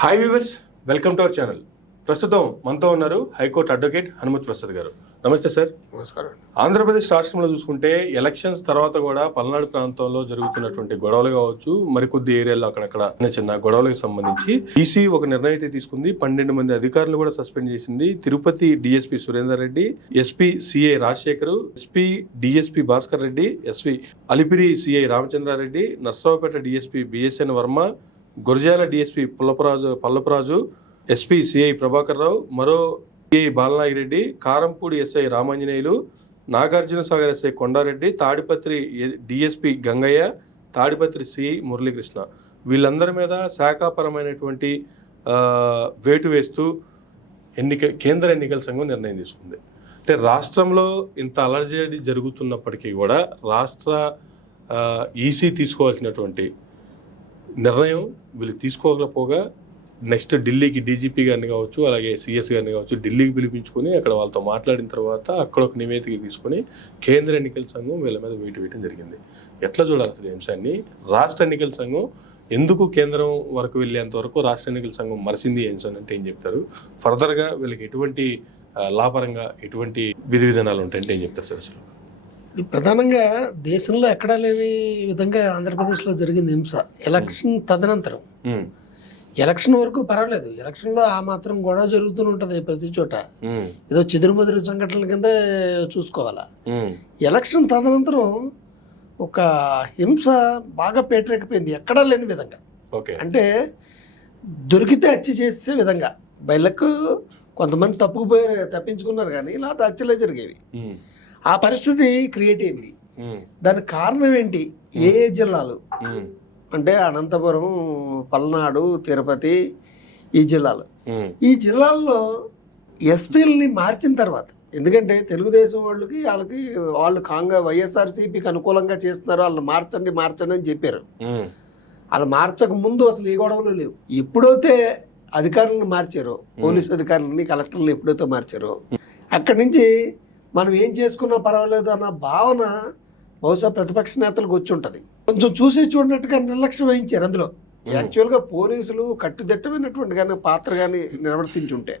Hi viewers, welcome to our channel. ప్రస్తుతం మనతో ఉన్నారు హైకోర్టు అడ్వకేట్ హనుమత్ ప్రసాద్ గారు. నమస్తే సార్. నమస్కారం. ఆంధ్రప్రదేశ్ రాష్ట్రంలో చూసుకుంటే ఎలక్షన్స్ తర్వాత కూడా పల్నాడు ప్రాంతంలో జరుగుతున్నటువంటి గొడవలు కావచ్చు, మరికొద్ది ఏరియాల్లో అక్కడక్కడ చిన్న గొడవలకు సంబంధించి ఈసీ ఒక నిర్ణయం అయితే తీసుకుంది. 12 మంది అధికారులు కూడా సస్పెండ్ చేసింది. Tirupati DSP Surender Reddy, SP CI Rajasekhar, SP DSP Bhaskar Reddy, SP Alipiri CI Ramachandra Reddy, Narasaraopet DSP BSN Varma, Gurazala DSP Pallaparaju, SP CI Prabhakar Rao, మరో CI Balanagi Reddy, Karampudi SI Ramanjaneyulu, Nagarjuna Sagar SI Konda Reddy, Tadipatri DSP Gangaiah, Tadipatri CI Murali Krishna, వీళ్ళందరి మీద శాఖాపరమైనటువంటి వేటు వేస్తూ కేంద్ర ఎన్నికల సంఘం నిర్ణయం తీసుకుంది. అంటే రాష్ట్రంలో ఇంత అలర్జడి జరుగుతున్నప్పటికీ కూడా రాష్ట్ర ఈసీ తీసుకోవాల్సినటువంటి నిర్ణయం వీళ్ళు తీసుకోకపోగా నెక్స్ట్ ఢిల్లీకి డీజీపీ గారిని కావచ్చు, అలాగే సిఎస్ గారిని కావచ్చు, ఢిల్లీకి పిలిపించుకొని అక్కడ వాళ్ళతో మాట్లాడిన తర్వాత అక్కడ ఒక నివేదిక తీసుకొని కేంద్ర ఎన్నికల సంఘం వీళ్ళ మీద వేటు వేయడం జరిగింది. ఎట్లా చూడాలి అసలు ఈ అంశాన్ని? రాష్ట్ర ఎన్నికల సంఘం ఎందుకు కేంద్రం వరకు వెళ్ళేంత వరకు రాష్ట్ర ఎన్నికల సంఘం మరిచింది అంటే ఏం చెప్తారు? ఫర్దర్గా వీళ్ళకి ఎటువంటి లాపరంగా ఎటువంటి విధి విధానాలు ఉంటాయంటే ఏం చెప్తారు సార్? అసలు ఇది ప్రధానంగా దేశంలో ఎక్కడా లేని విధంగా ఆంధ్రప్రదేశ్లో జరిగింది హింస. ఎలక్షన్ తదనంతరం ఎలక్షన్ వరకు పర్వాలేదు, ఎలక్షన్లో ఆ మాత్రం గొడవ జరుగుతూనే ఉంటుంది ప్రతి చోట. ఏదో చెదురుమదురు సంఘటనల కింద చూసుకోవాలా. ఎలక్షన్ తదనంతరం ఒక హింస బాగా పేటరెక్కిపోయింది ఎక్కడా లేని విధంగా. అంటే దొరికితే హత్య చేసే విధంగా. బయలకు కొంతమంది తప్పించుకున్నారు కానీ ఇలా హత్యలే జరిగేవి. ఆ పరిస్థితి క్రియేట్ అయింది. దానికి కారణం ఏంటి? ఏ జిల్లాలు అంటే అనంతపురం, పల్నాడు, తిరుపతి, ఈ జిల్లాల్లో ఎస్పీలని మార్చిన తర్వాత, ఎందుకంటే తెలుగుదేశం వాళ్ళు వైఎస్ఆర్సీపీకి అనుకూలంగా చేస్తున్నారు, వాళ్ళు మార్చండి అని చెప్పారు. వాళ్ళు మార్చక ముందు అసలు ఏ గొడవలు లేవు. ఎప్పుడైతే అధికారులను మార్చారో, పోలీసు అధికారులని, కలెక్టర్లను ఎప్పుడైతే మార్చారో, అక్కడి నుంచి మనం ఏం చేసుకున్నా పర్వాలేదు అన్న భావన బహుశా ప్రతిపక్ష నేతలకు వచ్చి ఉంటుంది. కొంచెం చూసి చూడనట్టుగా నిర్లక్ష్యం వహించారు. అందులో యాక్చువల్గా పోలీసులు కట్టుదిట్టమైనటువంటి కానీ పాత్ర కానీ నిర్వర్తించుంటే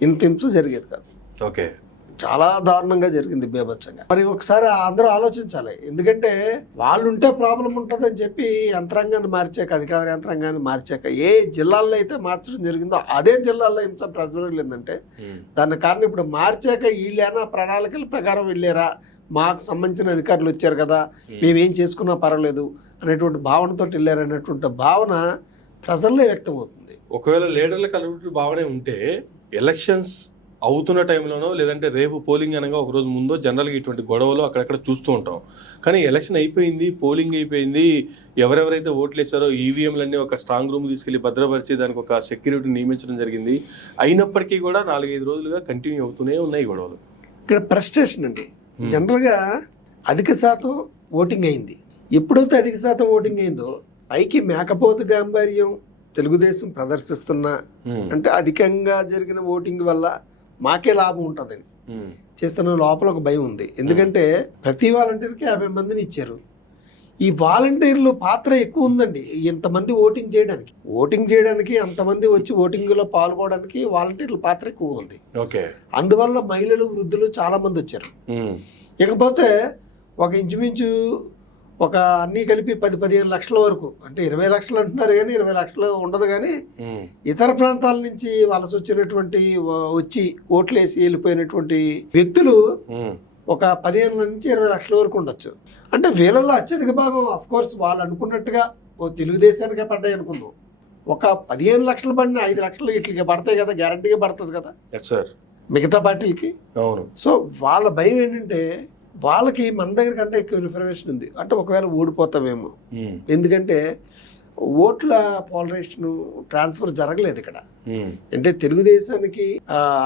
ఇంత హింస జరిగేది కాదు. ఓకే, చాలా దారుణంగా జరిగింది, బీభత్సంగా. మరి ఒకసారి అందరూ ఆలోచించాలి. ఎందుకంటే వాళ్ళు ఉంటే ప్రాబ్లం ఉంటుందని చెప్పి యంత్రాంగాన్ని మార్చాక, అధికార యంత్రాంగాన్ని మార్చాక ఏ జిల్లాల్లో అయితే మార్చడం జరిగిందో అదే జిల్లాల్లో హింస ప్రజ్వరిల్లిందంటే దాని కారణం ఇప్పుడు మార్చాక వీళ్ళైనా ప్రణాళికల ప్రకారం వెళ్ళారా, మాకు సంబంధించిన అధికారులు వచ్చారు కదా, మేమేం చేసుకున్నా పర్వాలేదు అనేటువంటి భావనతో వెళ్ళారనేటువంటి భావన ప్రజల్లో వ్యక్తం అవుతుంది. ఒకవేళ లీడర్లకు అటువంటి భావనే ఉంటే ఎలక్షన్స్ అవుతున్న టైంలోనో లేదంటే రేపు పోలింగ్ అనగా ఒకరోజు ముందో జనరల్గా ఇటువంటి గొడవలు అక్కడక్కడ చూస్తూ ఉంటాం. కానీ ఎలక్షన్ అయిపోయింది, పోలింగ్ అయిపోయింది, ఎవరెవరైతే ఓట్లు వేసారో ఈవీఎంలన్నీ ఒక స్ట్రాంగ్ రూమ్ తీసుకెళ్లి భద్రపరిచి దానికి ఒక సెక్యూరిటీ నియమించడం జరిగింది. అయినప్పటికీ కూడా 4-5 రోజులుగా కంటిన్యూ అవుతూనే ఉన్నాయి గొడవలు. ఇక్కడ ఫ్రస్ట్రేషన్ అండి. జనరల్గా అధిక శాతం ఓటింగ్ అయింది. ఎప్పుడైతే అధిక శాతం ఓటింగ్ అయిందో పైకి మేకపోతు గాంభీర్యం తెలుగుదేశం ప్రదర్శిస్తున్న, అంటే అధికంగా జరిగిన ఓటింగ్ వల్ల మాకే లాభం ఉంటుందని చేస్తున్న లోపల ఒక భయం ఉంది. ఎందుకంటే ప్రతి వాలంటీర్కి 50 మందిని ఇచ్చారు. ఈ వాలంటీర్లు పాత్ర ఎక్కువ ఉందండి. ఇంతమంది ఓటింగ్ చేయడానికి అంతమంది వచ్చి ఓటింగ్లో పాల్గొనడానికి వాలంటీర్ల పాత్ర ఎక్కువ ఉంది. అందువల్ల మహిళలు, వృద్ధులు చాలా మంది వచ్చారు. ఇకపోతే ఒక ఇంచుమించు ఒక అన్నీ కలిపి 10-15 లక్షల వరకు, అంటే 20 లక్షలు అంటున్నారు కానీ 20 లక్షలు ఉండదు. కానీ ఇతర ప్రాంతాల నుంచి వలస వచ్చి ఓట్లేసి వెళ్ళిపోయినటువంటి వ్యక్తులు ఒక 15 నుంచి 20 లక్షల వరకు ఉండొచ్చు. అంటే వీళ్ళల్లో అత్యధిక భాగం అఫ్ కోర్స్ వాళ్ళు అనుకున్నట్టుగా తెలుగుదేశానికే పడ్డాయి అనుకుందాం. ఒక 15 లక్షలు పడిన 5 లక్షలు ఇట్లకి పడతాయి కదా, గ్యారంటీగా పడుతుంది కదా మిగతా పార్టీలకి. సో వాళ్ళ భయం ఏంటంటే వాళ్ళకి మన దగ్గర కంటే ఎక్కువ ఇన్ఫర్మేషన్ ఉంది. అంటే ఒకవేళ ఓడిపోతామేమో, ఎందుకంటే ఓట్ల పోలరైజేషన్ ట్రాన్స్ఫర్ జరగలేదు ఇక్కడ. అంటే తెలుగుదేశానికి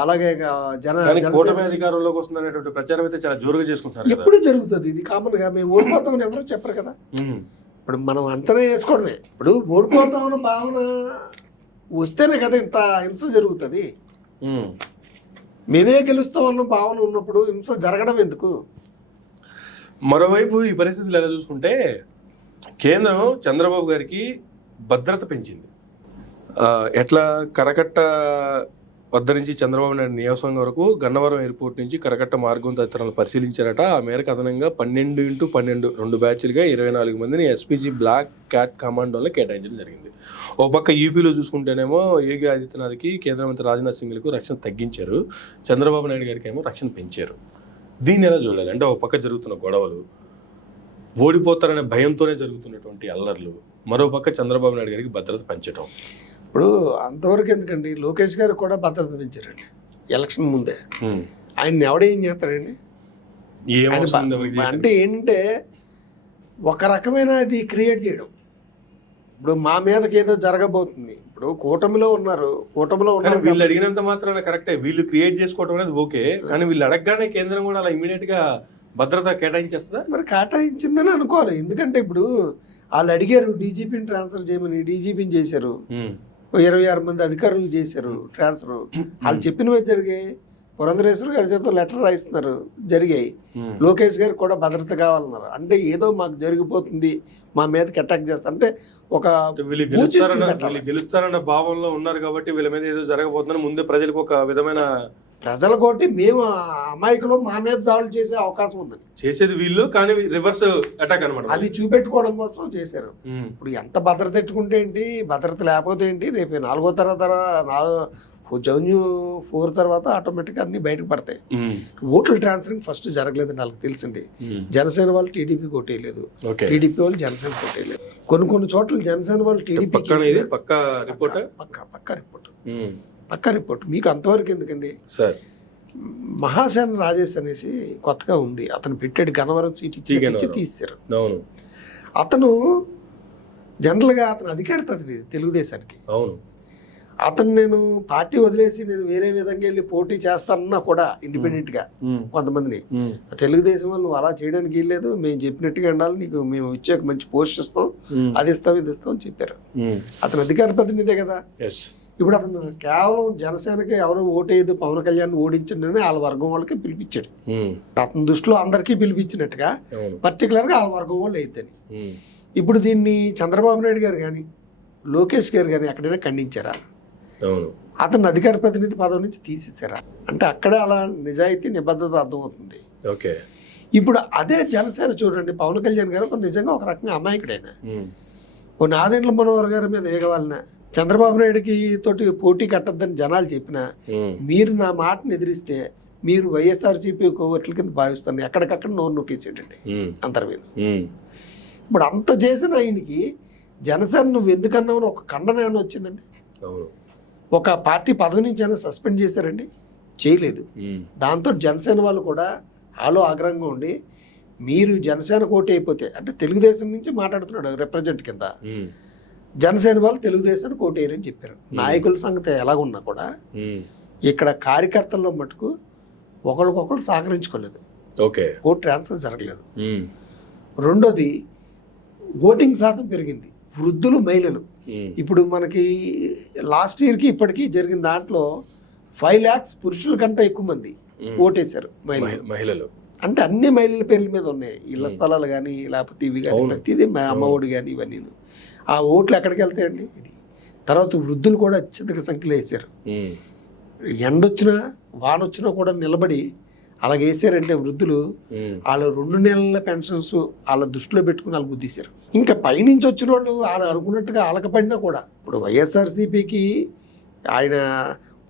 అలాగే ఎప్పుడు జరుగుతుంది ఇది కామన్ గా. మేము ఓడిపోతామని ఎవరు చెప్పరు కదా. ఇప్పుడు మనం అంచనా వేసుకోవడమే. ఇప్పుడు ఓడిపోతామన్న భావన వస్తేనే కదా ఇంత హింస జరుగుతుంది. మేమే గెలుస్తామన్న భావన ఉన్నప్పుడు హింస జరగడం ఎందుకు? మరోవైపు ఈ పరిస్థితులు ఎలా చూసుకుంటే కేంద్రం చంద్రబాబు గారికి భద్రత పెంచింది. ఎట్లా కరకట్ట వద్ద నుంచి చంద్రబాబు నాయుడు నియోజకవర్గం వరకు గన్నవరం ఎయిర్పోర్ట్ నుంచి కరకట్ట మార్గం తదితరాలను పరిశీలించారట. ఆ మేరకు అదనంగా 12x12 2 బ్యాచ్లుగా 24 మందిని ఎస్పీజీ బ్లాక్ క్యాట్ కమాండోలో కేటాయించడం జరిగింది. ఓ పక్క యూపీలో చూసుకుంటేనేమో యోగి ఆదిత్యనాథ్కి, కేంద్ర మంత్రి రాజ్నాథ్ సింగ్లకు రక్షణ తగ్గించారు, చంద్రబాబు నాయుడు గారికి ఏమో రక్షణ పెంచారు. దీన్ని ఎలా చూడాలి? అంటే ఒక పక్క జరుగుతున్న గొడవలు, ఓడిపోతారనే భయంతోనే జరుగుతున్నటువంటి అల్లర్లు, మరో పక్క చంద్రబాబు నాయుడు గారికి భద్రత పెంచడం. ఇప్పుడు అంతవరకు ఎందుకండి, లోకేష్ గారు కూడా భద్రత పెంచారండి ఎలక్షన్ ముందే. ఆయన ఎవడేం చేస్తాడండి? అంటే ఏంటంటే ఒక రకమైన అది క్రియేట్ చేయడం. ఇప్పుడు మా మీదకి ఏదో జరగబోతుంది, ఇప్పుడు కూటమిలో ఉన్నారు వీళ్ళు అడిగినంత మాత్రాన కరెక్టే, వీళ్ళు క్రియేట్ చేసుకోవడం అనేది ఓకే, కానీ వీళ్ళు అడగగానే కేంద్రం కూడా అలా ఇమీడియట్ గా భద్రత కేటాయించేస్తుందా? మరి కేటాయించిందని అనుకోవాలి. ఎందుకంటే ఇప్పుడు వాళ్ళు అడిగారు డీజీపీని ట్రాన్స్ఫర్ చేయమని, డీజీపీని చేశారు, 26 మంది అధికారులు చేశారు ట్రాన్స్ఫర్. వాళ్ళు చెప్పినవి జరిగాయి. పురంధరేశ్వర గారి చేత లెటర్ రాయిస్తున్నారు, జరిగాయి. లోకేష్ గారికి కూడా భద్రత కావాలన్నారు. అంటే ఏదో మాకు జరిగిపోతుంది, మా మీదకి అటాక్ చేస్తారు అంటే ఒక గెలుస్తారన్న భావంలో ఉన్నారు కాబట్టి వీళ్ళ మీద ఏదో జరగబోతుందని ముందే ప్రజలకు ఒక విధమైన, ప్రజలకోటి మేము అమాయకులు మా మీద దాడులు చేసే అవకాశం ఉందని చేసేది వీళ్ళు, కానీ రివర్స్ అటాక్ అనమాట, అది చూపెట్టుకోవడం కోసం చేశారు. ఇప్పుడు ఎంత భద్రత పెట్టుకుంటే ఏంటి, భద్రత లేకపోతే ఏంటి, రేపు 4వ తరగతి జూన్ 4 తర్వాత ఆటోమేటిక్గా అన్ని బయటకు పడతాయి. ఓట్ల ట్రాన్స్ఫరింగ్ ఫస్ట్ జరగలేదని వాళ్ళకి తెలుసండి. జనసేన వాళ్ళు టీడీపీ కొట్టేయలేదు, టీడీపీ వాళ్ళు జనసేన కొట్టేయలేదు. కొన్ని చోట్ల జనసేన వాళ్ళు టీడీపీ పక్కా రిపోర్ట్ మీకు అంతవరకు ఎందుకండి. మహాసేన రాజేష్ అనేసి కొత్తగా ఉంది, అతను పెట్టాడు, గన్నవరం సీట్ ఇచ్చి తీశారు. అతను జనరల్గా అతను అధికార ప్రతినిధి తెలుగుదేశానికి. అతను నేను పార్టీ వదిలేసి నేను వేరే విధంగా వెళ్ళి పోటీ చేస్తానన్నా కూడా ఇండిపెండెంట్ గా కొంతమందిని, తెలుగుదేశం వాళ్ళు అలా చేయడానికి వీల్లేదు, మేము చెప్పినట్టుగా ఉండాలి, నీకు మేము ఇచ్చే మంచి పోస్ట్ ఇస్తాం, అది ఇస్తాం ఇది ఇస్తాం అని చెప్పారు. అతను అధికార ప్రతినిధే కదా. ఇప్పుడు అతను కేవలం జనసేనకి ఎవరు ఓటేది, పవన్ కళ్యాణ్ ఓడించండి అని వాళ్ళ వర్గం వాళ్ళకి పిలిపించాడు. అతని దృష్టిలో అందరికీ పిలిపించినట్టుగా పర్టికులర్ గా వాళ్ళ వర్గం వాళ్ళు అయిద్దని. ఇప్పుడు దీన్ని చంద్రబాబు నాయుడు గారు కానీ లోకేష్ గారు కానీ ఎక్కడైనా ఖండించారా? అతను అధికార ప్రతినిధి పదవి నుంచి తీసేసారా? అంటే అక్కడే అలా నిజాయితీ నిబద్ధత అర్థమవుతుంది. ఇప్పుడు అదే జనసేన చూడండి, పవన్ కళ్యాణ్ గారు నిజంగా ఒక రకంగా అమాయకుడైనా, ఓ నాదెండ్ల మనోహర్ గారి మీద వేగవాలన, చంద్రబాబు నాయుడుకి తోటి పోటీ కట్టద్దని జనాలు చెప్పినా, మీరు నా మాటను ఎదిరిస్తే మీరు వైఎస్ఆర్సీపీ కోవర్ట్ల కింద భావిస్తాను, ఎక్కడికక్కడ నోరు నొక్కేసేటండి అంతర్వేలు. ఇప్పుడు అంత చేసిన ఆయనకి జనసేన నువ్వు ఎందుకన్నావు ఒక ఖండన వచ్చిందండి. ఒక పార్టీ పదవి నుంచి అయినా సస్పెండ్ చేశారండి, చేయలేదు. దాంతో జనసేన వాళ్ళు కూడా ఆలో ఆగ్రహంగా ఉండి, మీరు జనసేన కోటి అయిపోతే, అంటే తెలుగుదేశం నుంచి మాట్లాడుతున్నాడు రిప్రజెంట్ కింద, జనసేన వాళ్ళు తెలుగుదేశం కోటి వేయరని చెప్పారు. నాయకుల సంగతి ఎలాగున్నా కూడా ఇక్కడ కార్యకర్తల్లో మటుకు ఒకరికొకరు సహకరించుకోలేదు, ఓట్ ట్రాన్స్ఫర్ జరగలేదు. రెండోది ఓటింగ్ శాతం పెరిగింది, వృద్ధులు మహిళలు. ఇప్పుడు మనకి లాస్ట్ ఇయర్కి ఇప్పటికీ జరిగిన దాంట్లో 5 lakhs పురుషుల కంటే ఎక్కువ మంది ఓటేశారు మహిళలు. అంటే అన్ని మహిళల పేర్ల మీద ఉన్నాయి, ఇళ్ల స్థలాలు కానీ లేకపోతే ఇవి కానీ ప్రతిదీ, అమ్మఒడి కానీ ఇవన్నీ. ఆ ఓట్లు ఎక్కడికి వెళ్తాయండి? ఇది తర్వాత వృద్ధులు కూడా అత్యధిక సంఖ్యలో వేసారు. ఎండొచ్చినా వానొచ్చినా కూడా నిలబడి అలాగే వేసారంటే వృద్ధులు, వాళ్ళ 2 నెలల పెన్షన్స్ వాళ్ళ దృష్టిలో పెట్టుకుని వాళ్ళు గుద్దీశారు. ఇంకా పైనుంచి వచ్చిన వాళ్ళు వాళ్ళు అనుకున్నట్టుగా అలకపడినా కూడా, ఇప్పుడు వైఎస్ఆర్సీపీకి ఆయన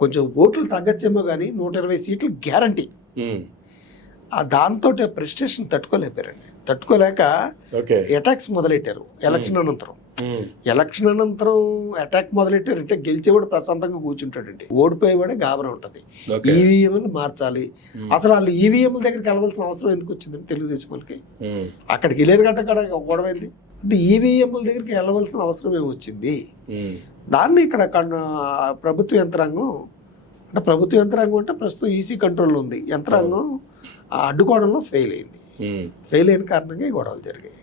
కొంచెం ఓట్లు తగ్గచ్చేమో కానీ 120 సీట్లు గ్యారంటీ. దాంతో ప్రెస్టేషన్ తట్టుకోలేపారండి. తట్టుకోలేక అటాక్స్ మొదలెట్టారు. ఎలక్షన్ అనంతరం అటాక్ మొదలెట్టారు. అంటే గెలిచేవాడు ప్రశాంతంగా కూర్చుంటాడండి, ఓడిపోయేవాడే గాబరా ఉంటుంది. ఈవీఎంలు మార్చాలి. అసలు వాళ్ళు ఈవీఎంల దగ్గరికి వెళ్ళవలసిన అవసరం ఎందుకు వచ్చిందండి తెలుగుదేశం వాళ్ళకి? అక్కడికి వెళ్ళారు గట్ట అక్కడ గొడవైంది. అంటే ఈవీఎంల దగ్గరికి వెళ్ళవలసిన అవసరం ఏమొచ్చింది? దాన్ని ఇక్కడ ప్రభుత్వ యంత్రాంగం, అంటే ప్రభుత్వ యంత్రాంగం అంటే ప్రస్తుతం ఈసీ కంట్రోల్లో ఉంది, యంత్రాంగం అడ్డుకోవడంలో ఫెయిల్ అయింది. ఫెయిల్ అయిన కారణంగా ఈ గొడవలు జరిగాయి.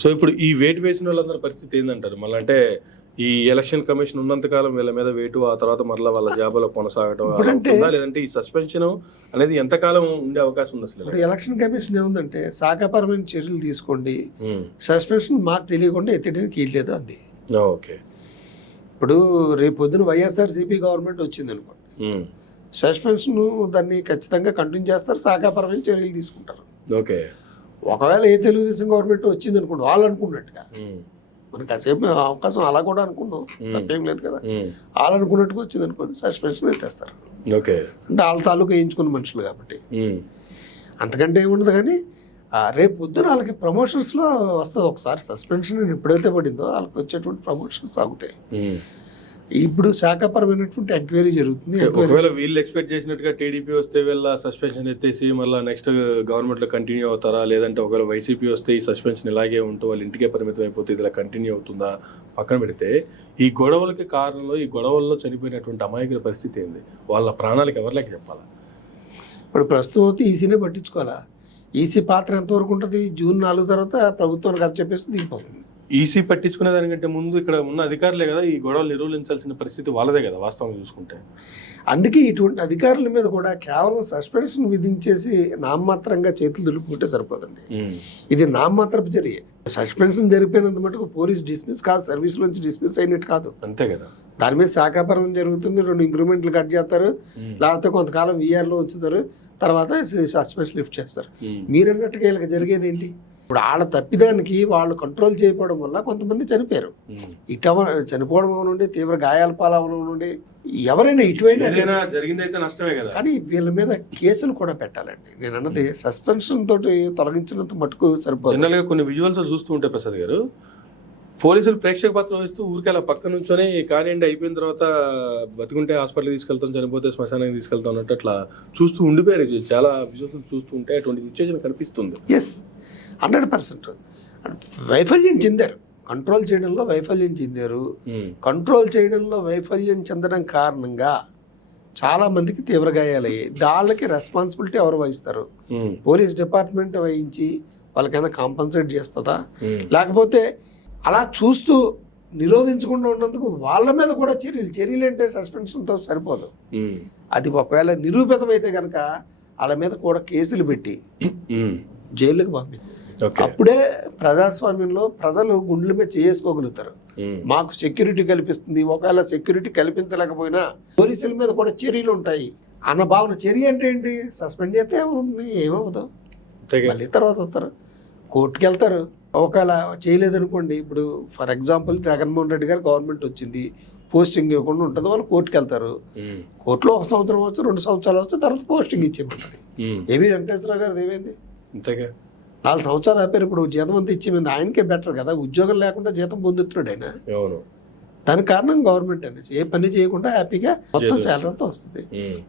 సో ఇప్పుడు ఈ వేటు వేసిన వాళ్ళందరి పరిస్థితి ఏంటంటారు? మళ్ళీ అంటే ఈ ఎలక్షన్ కమిషన్ ఉన్నంతకాలం వీళ్ళ మీద వేటు, ఆ తర్వాత మళ్ళీ వాళ్ళ జాబులో కొనసాగడం, లేదంటే ఈ సస్పెన్షన్ అనేది ఎంతకాలం ఉండే అవకాశం ఉంది? అసలు ఎలక్షన్ కమిషన్ ఏముందంటే శాఖపరమైన చర్యలు తీసుకోండి, సస్పెన్షన్ మాకు తెలియకుండా ఎత్తడానికి లేదు అంది. ఓకే. ఇప్పుడు రేపు పొద్దున వైఎస్ఆర్సీపీ గవర్నమెంట్ వచ్చింది అనుకోండి, సస్పెన్షన్ దాన్ని ఖచ్చితంగా కంటిన్యూ చేస్తారు, శాఖాపరమైన చర్యలు తీసుకుంటారు. ఓకే. ఒకవేళ ఏ తెలుగుదేశం గవర్నమెంట్ వచ్చింది అనుకోండి, వాళ్ళు అనుకున్నట్టుగా మనకి కాసేపు అవకాశం అలా కూడా అనుకుందాం, తప్పేం లేదు కదా, వాళ్ళు అనుకున్నట్టుగా వచ్చింది అనుకోండి సస్పెన్షన్ ఎత్తేస్తారు. ఓకే. అంటే వాళ్ళ తాలూకా వేయించుకున్న మనుషులు కాబట్టి అంతకంటే ఏముండదు. కానీ రేపు పొద్దున వాళ్ళకి ప్రమోషన్స్లో వస్తుంది. ఒకసారి సస్పెన్షన్ ఎప్పుడైతే పడిందో వాళ్ళకి వచ్చేటువంటి ప్రమోషన్స్ సాగుతాయి. ఇప్పుడు శాఖాపరమైనటువంటి ఎంక్వైరీ జరుగుతుంది. ఒకవేళ వీళ్ళు ఎక్స్పెక్ట్ చేసినట్టుగా టీడీపీ వస్తే వీళ్ళ సస్పెన్షన్ ఎత్తేసి మళ్ళీ నెక్స్ట్ గవర్నమెంట్లో కంటిన్యూ అవుతారా, లేదంటే ఒకవేళ వైసీపీ వస్తే ఈ సస్పెన్షన్ ఇలాగే ఉంటూ వాళ్ళ ఇంటికే పరిమితం అయిపోతే ఇలా కంటిన్యూ అవుతుందా పక్కన పెడితే, ఈ గొడవలకి కారణంలో ఈ గొడవల్లో చనిపోయినటువంటి అమాయకుల పరిస్థితి ఏంది, వాళ్ళ ప్రాణాలకు ఎవరిలోకి చెప్పాలా? ఇప్పుడు ప్రస్తుతం అయితే ఈసీనే పట్టించుకోవాలా. ఈసీ పాత్ర ఎంతవరకు ఉంటుంది? జూన్ 4 తర్వాత ప్రభుత్వానికి అప్పచెప్పేసి దిగిపోతుంది. ఈసీ పట్టించుకునే దానికంటే ముందు ఇక్కడ ఉన్న అధికారులే కదా ఈ గొడవలు నిర్వహించాల్సిన పరిస్థితి వాళ్ళదే కదా వాస్తవంగా చూసుకుంటే. అందుకే ఇటువంటి అధికారుల మీద కూడా కేవలం సస్పెన్షన్ విధించేసి నామమాత్రంగా చేతులు దులుపుకుంటే సరిపోదండి. ఇది నామమాత్రపు చర్య. సస్పెన్షన్ జరిగిపోయినంత మటుకు పోలీస్ డిస్మిస్ కాదు, సర్వీస్ నుంచి డిస్మిస్ అయినట్టు కాదు. అంతే కదా. దాని మీద శాఖాపరం జరుగుతుంది, 2 ఇంక్రిమెంట్లు కట్ చేస్తారు, లేకపోతే కొంతకాలం వీఆర్లో ఉంచుతారు, తర్వాత సస్పెన్షన్ లిఫ్ట్ చేస్తారు. మీరు అన్నట్టుగా వీళ్ళకి జరిగేది ఏంటి? ఇప్పుడు వాళ్ళ తప్పిదానికి వాళ్ళు కంట్రోల్ చేయకపోవడం వల్ల కొంతమంది చనిపోయారు. చనిపోవడం నుండి తీవ్ర గాయాల పాలవడం నుండి ఎవరైనా ఇటువైనా జరిగిందైతే నష్టమే కదా. కానీ వీళ్ళ మీద కేసులు కూడా పెట్టాలండి. నేను అన్నది సస్పెన్షన్ తోటి తొలగించినంత మటుకు సరిపోతుంది. జనరల్గా కొన్ని విజువల్స్ చూస్తూ ఉంటే ప్రసాద్ గారు, పోలీసులు ప్రేక్షక పాత్ర వహిస్తూ ఊరికి అలా పక్క నుంచొని కానివ్వండి అయిపోయిన తర్వాత బతుకుంటే హాస్పిటల్కి తీసుకెళ్తాం, చనిపోతే శ్మశానానికి తీసుకెళ్తాం అన్నట్టు అట్లా చూస్తూ ఉండిపోయారు. చాలా విజువల్స్ చూస్తూ ఉంటే అటువంటి సిచ్యువేషన్ కనిపిస్తుంది. ఎస్, 100% వైఫల్యం చెందారు, కంట్రోల్ చేయడంలో వైఫల్యం చెందారు. కంట్రోల్ చేయడంలో వైఫల్యం చెందడం కారణంగా చాలా మందికి తీవ్ర గాయాలయ్యాయి. దాళ్ళకి రెస్పాన్సిబిలిటీ ఎవరు వహిస్తారు? పోలీస్ డిపార్ట్మెంట్ వహించి వాళ్ళకైనా కాంపన్సేట్ చేస్తుందా? లేకపోతే అలా చూస్తూ నిరోధించకుండా ఉన్నందుకు వాళ్ళ మీద కూడా చర్యలు అంటే సస్పెన్షన్తో సరిపోదు. అది ఒకవేళ నిరూపితమైతే కనుక వాళ్ళ మీద కూడా కేసులు పెట్టి జైలుకి పంపించారు. అప్పుడే ప్రజాస్వామ్యంలో ప్రజలు గుండెల మీద చేసుకోగలుగుతారు. మాకు సెక్యూరిటీ కల్పిస్తుంది, ఒకవేళ సెక్యూరిటీ కల్పించలేకపోయినా పోలీసుల మీద కూడా చర్యలు ఉంటాయి అన్న భావన. చర్య అంటే ఏంటి? సస్పెండ్ చేస్తే ఏమవుతుంది? ఏమవుదు, మళ్ళీ తర్వాత వస్తారు, కోర్టుకి వెళ్తారు. ఒకవేళ చేయలేదనుకోండి, ఇప్పుడు ఫర్ ఎగ్జాంపుల్ జగన్మోహన్ రెడ్డి గారు గవర్నమెంట్ వచ్చింది, పోస్టింగ్ ఇవ్వకుండా ఉంటుంది, వాళ్ళు కోర్టుకి వెళ్తారు. కోర్టులో 1 సంవత్సరం అవచ్చు, 2 సంవత్సరాలు అవచ్చు, తర్వాత పోస్టింగ్ ఇచ్చేయమంటుంది. ఏవి వెంకటేశ్వరరావు గారు ఏమైంది? 4 సంవత్సరాలు ఆపారు. ఇప్పుడు జీతం అంతా ఇచ్చేమంది, ఆయనకే బెటర్ కదా, ఉద్యోగం లేకుండా జీతం పొందుతున్నాడు ఆయన. దానికి కారణం గవర్నమెంట్ అనేది ఏ పని చేయకుండా హ్యాపీగా మొత్తం శాలరీతో వస్తుంది.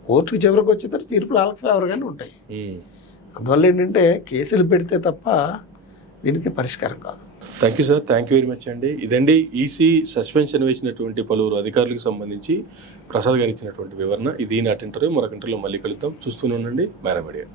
కోర్టుకి చివరికి వచ్చేసరి తీర్పులు వాళ్ళకి ఫేవర్గానే ఉంటాయి. అందువల్ల ఏంటంటే కేసులు పెడితే తప్ప దీనికి పరిష్కారం కాదు. Thank you sir, thank you very much అండి. ఇదండి ఈసీ సస్పెన్షన్ వేసినటువంటి పలువురు అధికారులకు సంబంధించి ప్రసాద్ గారు ఇచ్చినటువంటి వివరణ. ఇది నాటి ఇంటర్వ్యూ. మరొక ఇంటర్వ్యూలో మళ్ళీ కలుద్దాం. చూస్తూనే ఉండండి మేరా మీడియా.